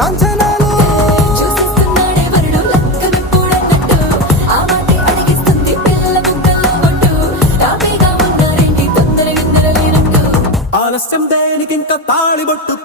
లాంఛనాలు. చూసేస్తున్నాడే వరుడు లక్కనప్పుడన్నట్టు, ఆ మాటే అడిగిస్తుంది పిల్ల బుగ్గల్లో బొట్టు. తాపీగా ఉన్నారేంటి తొందర గిందర లేనట్టు. ఆలస్యం దేనికింక తాళిబొట్టు